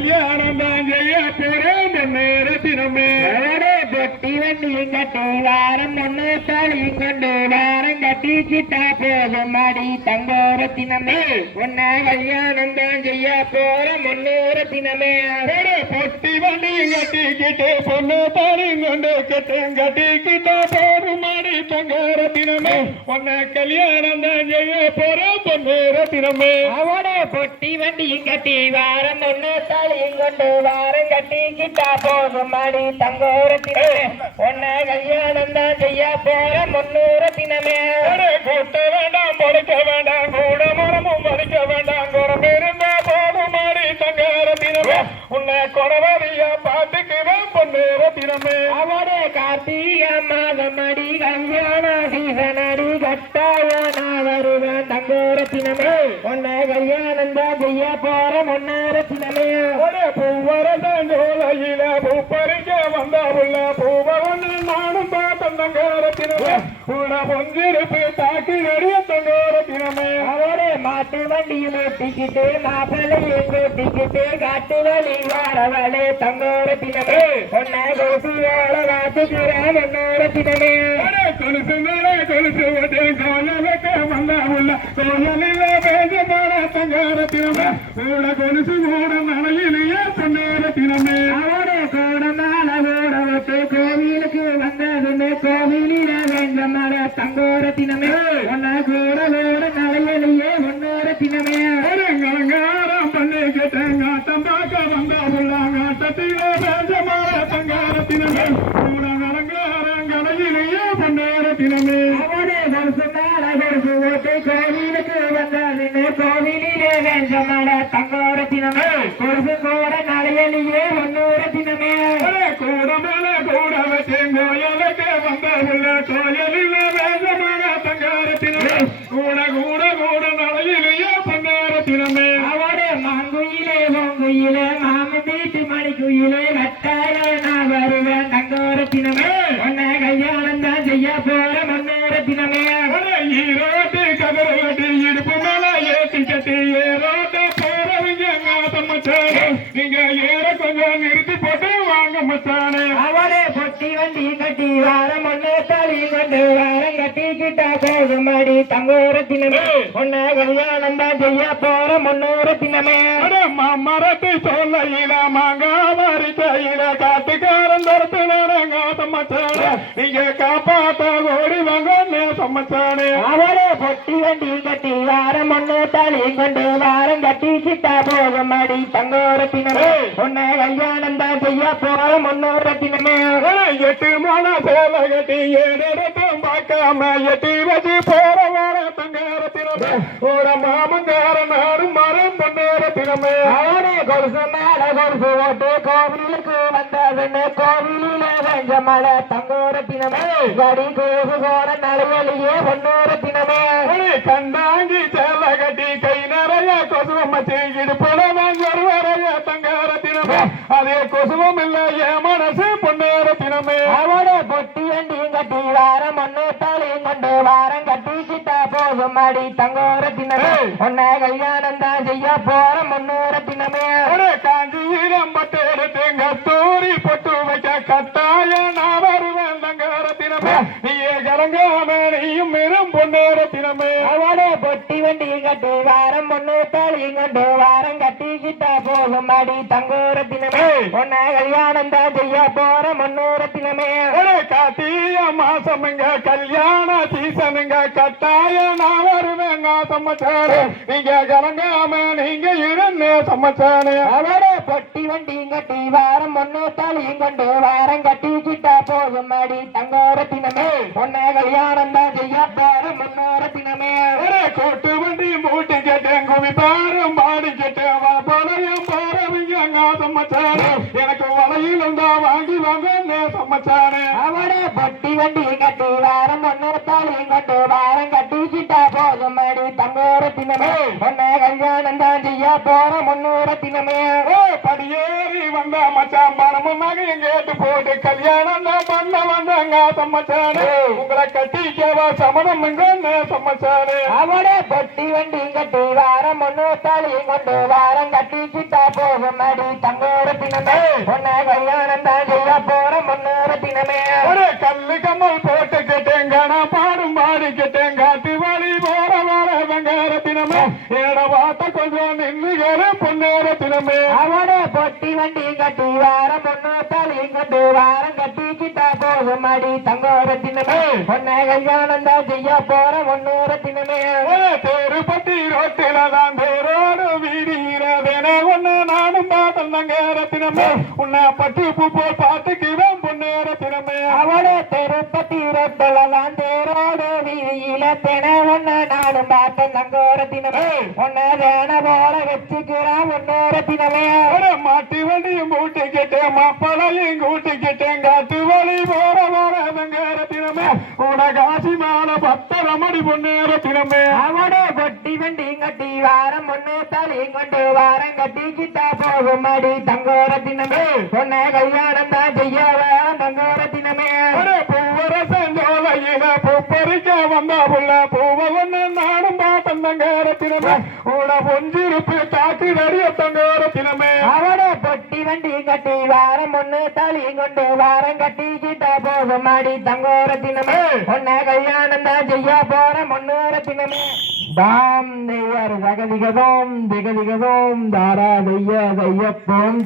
கல்யாணம் தான் செய்ய போறேன் நேரத்தினமே பொட்டி வண்டியும் கட்டி வாரம் ஒன்னு தாலியும் கொண்டு வாரம் கட்டிக்கிட்டா போதும் மாடி தங்கோரத்தினமே உன்ன கல்யாணம் தான் செய்ய போற முன்னோரத்தினமே பொட்டி வண்டியும் கட்டிக்கிட்டு பொண்ணு தாலியும் கொண்டு கட்டிக்கிட்டா போதும் மாடி தங்கோரத்தினமே உன்ன கல்யாணம் தான் செய்ய போற பொன்னேரத்தினமே அவட பொட்டி வண்டியும் கட்டி வாரம் ஒன்னு தாலியும் கொண்டு வாரம் கட்டிக்கிட்டா போதும் மாடி தங்கோரத்தினமே உன்ன கல்யாணம் தான் செய்ய போற முன்னூரத்தினமே கொட்ட வேண்டாம் படுக்க வேண்டாம் கூட மரமும் பறிக்க வேண்டாம் குறம் இருந்தா போதும் மாடி தங்கரத்தினமே உன்னை கொடவரியா பாட்டுக்குவேன் பொன்னேரத்தினமே அவட கார்த்திக மாதம் அடி கல்யாண சீசன் அடி கட்டாய நான் வருவேன் தங்கோரத்தினமே உன்ன கல்யாணம் தான் செய்ய போற முன்னேரத்தினமே பூவரதான் ஜோலையில பூ பறிக்க வந்தா உள்ள பூவ ஒண்ணு நானும் பார்த்தேன் தங்கோரத்தினமே உன பொஞ்சிருப்பு தாக்கி நடிய தங்கோரத்தினமே அவரே மாட்டு வண்டியில் ஓட்டிக்கிட்டு மாப்பிள்ளையும் கூட்டிக்கிட்டு காட்டு வழி வாரவளே தங்கோரத்தினமே உன்னை கொசுவோட காத்துக்கிறேன் முன்னோரத்தினமே கொலுசு மேலே கொலுசு ஓட்டு கோயிலுக்கு வந்தா உள்ள கோயிலில் பேசமான தங்கோரத்தினமே கூட கொலுசு கூட நடையிலேயே பொன்னேரத்தினமே அவரே கூட மேல ஓட விட்டு கோவிலுக்கு வந்ததுன்னு கோவிலில வேங்க மர தங்கோரத்தினமே உன்னை கூட ஓட நடையிலேயே முன்னோரத்தினமே அலங்காரம் பண்ணிக்கிட்டேன் ஆட்டம் பார்க்க வந்தா உள்ள ஆட்டத்திலே பேசமான தங்கோரத்தினமே கூட அலங்காரம் கடையிலேயே பொன்னேரத்தினமே அவரே வருஷ மேல வருஷ ஓட்டு கோவிலுக்கு வந்ததுன்னு கோவிலிலே வேங்க மர தங்கோரத்தினமே ஒரு கூட நடையிலேயே முன்னோரத்தினமே கூட மேல கூட வச்சு கோயிலுக்கு வந்தா உள்ள கோயிலில் வேசமான தங்கோரத்தினமே கூட கூட கூட நடையிலேயே பொன்னேரத்தினமே அவரே மாங்குயிலே பொங்குயிலே மாம வீட்டு மணிக்குயிலே கட்டாய நான் வருவேன் தங்கோரத்தினமே உன்னை கல்யாணம் தான் செய்ய போற முன்னோரத்தினமே ஈரோட்டு கதறி இடுப்பு மேல ஏற்றி கட்டி ஏரோட்ட போறவங்க மச்சானே நீங்க ஏற கொஞ்சம் நிறுத்தி போட்டு வாங்க மச்சானே அவரே பொட்டி வண்டி கட்டி வாரம் ஒன்னு தாலி கொண்டு வாரம் கட்டிக்கிட்டா போதும் மாடி தங்கோரத்தினமே உன்னை கல்யாணம் தான் செய்ய போற முன்னோரத்தினமே மரத்தை சொல்லையில மாங்காமரி கையில காட்டுக்காரன் தரத்து நேரங்காத்த மச்சானே நீங்க காப்பாத்த ஓடி வாங்க நேசம் மச்சானே அவரே பொட்டி வண்டி கட்டி வாரம் ஒன்னு தாலி கொண்டு வாரம் கட்டிக்கிட்டா போதும் மாடி தங்கோரத்தினமே உன்னை கல்யாணம் தான் செய்ய போற முன்னோரத்தினமே 8 மாதம் சேலை கட்டி 7 இடத்தும் பார்க்காம 8 வச்சு போற வார தங்கோரத்தினமே ஒரு மாமங்கார நாடும் மரம் பொன்னேரத்தினமே அவரே கொலுசு மேல கொலுசு ஓட்டு கோவிலுக்கு வந்ததுன்னு கோவிலில வெஞ்ச மழை தங்கோரத்தினமே கடி கோசு கோட நலையிலேயே பொன்னோரத்தினமே கண்டாங்கி சேலை கட்டி கை நிறைய கொசுவம் வச்சு இடுப்புல வாங்கி வரைய தங்கோரத்தினமே அதே கொசுவம் இல்ல என் மனசு பொன்னேரத்தினமே அவரே பொட்டி வண்டியும் கட்டி வாரம் ஒன்னு தாலியும் கொண்டு வாரம் கட்டிக்கிட்டா போதும் மாடி தங்கோரத்தினமே உன்னை கல்யாணம் தான் செய்ய போற முன்னோரத்தினமே காஞ்சியிரம் பட்டு எடுத்து கத்தூரி பொட்டு வைக்க கட்டாய நான் வருவேன் தங்கோரத்தினமே நீயே கலங்காம நீயும் மிரும் பொன்னேரத்தினமே அவரே பொட்டி வண்டியும் கட்டி வாரம் ஒன்னு தாலியும் கொண்டு வாரம் கட்டிக்கிட்டா போதும் மாடி தங்கோரத்தினமே உன்னை கல்யாணம் தான் செய்ய போற முன்னோரத்தினமே காட்டிய மாசமுங்க கல்யாண சீசனுங்க கட்டாய நான் வருவேங்க சம்மச்சானே நீங்க கலங்காம நீங்க இருந்தே சம்மச்சானே அவரே பொட்டி வண்டியும் கட்டி வாரம் ஒன்னு தாலியும் கொண்டு வாரம் கட்டிக்கிட்டா போதும் மாடி தங்கோரத்தினமே உன்னை கல்யாணம் தான் செய்ய போற முன்னோரத்தினமே கோட்டு வண்டி மூட்டி கேட்டேன் குவி பாரும் பாடி கேட்டேன் போலையும் போறவங்க சம்மச்சானே எனக்கு வலையில் இருந்தா வாங்கி வாங்க சம்மச்சானே அவரே பொட்டி வண்டியும் கட்டி வாரம் ஒன்னு தாலியும் கொண்டு வாரம் கட்டிக்கிட்டா போதும் மாடி தங்கோரத்தினமே ரத்தினமே உன்னை கல்யாணம் தான் செய்ய போற முன்னூறு ரத்தினமே படியேறி வந்த மச்சான் பணமும் நகையும் கேட்டு போட்டு கல்யாணம் தான் பண்ண வந்தாங்க சம்மச்சானே உங்களை கட்டிக்கவா சமணம் சம்மச்சானே அவளே பொட்டி வண்டி கட்டி வாரம் ஒண்ணு தாலியும் கொண்டு வாரம் கட்டிக்கிட்டா போகும் அடி தங்கோர தினமே உன்னை கல்யாணம் தான் செய்ய போற முன்னூறு தினமே ஒரு கல்லு கம்மல் போட்டு கேட்டேங்க நான் பாடும் பாடி கேட்டேங்க திவாளி போற வர வெங்கார தினமே ஏட வாத்த கொஞ்சம் நின்னுகிற பொன்னேற தினமே அவளே பொட்டி வண்டி கட்டி வாரம் ஒண்ணு தாலியும் கொண்டு வாரம் கட்டிக்கிட்டா போகும் அடி தங்கோர தினமே உன்னை கல்யாணம் தான் செய்ய போற முன்னூறு தினமே திருப்பதி ரோட்டில தான் தேரோடு வீடுகிறதென ஒண்ணு நானும் பார்த்தேன் நங்கேற தினமே உன்னை பட்டு பூ போல் பாட்டுக்குவேன் பொன்னேற தினமே அவளே திருப்பதி ரொட்டலாம் தேரோடு வீதியில தின ஒண்ணு நானும் பார்த்தேன் நங்கோர தினமே உன்னை தேன போல வச்சுக்கிறான் முன்னூறு தினமே ஒரு மாட்டு வண்டியும் கூட்டிக்கிட்டேன் மாப்பளையும் கூட்டிக்கிட்டேன் காட்டு வழி போற போற வெங்கார தினமே கூட காசி மாலை 10 மணி பொன்னேற தினமே அவளே பொட்டி வண்டி கட்டி வாரம் ஒண்ணு தாலியும் கொண்டு வாரம் கட்டிக்கிட்டா போகும் அடி தங்கோர தினமே உன்னை கல்யாணம் தான் செய்ய வேணும் தங்கோர தினமே ஒரு பூவரசன் ஜோலையில பூப்பறிக்க வந்த புள்ள பூவ ஒண்ணு நானும் பார்த்தேன் தங்கோர தினமே கூட பொஞ்சிருப்பு காத்து நடிய தங்கோர தினமே அவளே பொட்டி வண்டி கட்டி வாரம் ஒண்ணு தாலியும் கொண்டு வாரம் கட்டிக்கிட்டா போகும் அடி தங்கோர தினமே உன்னை கல்யாணம் தான் செய்ய போற முன்னூறு தினமே தாம் நெய்யர் தகதிகதோம் திகதிகதோம் தாரா தைய தையப்போம்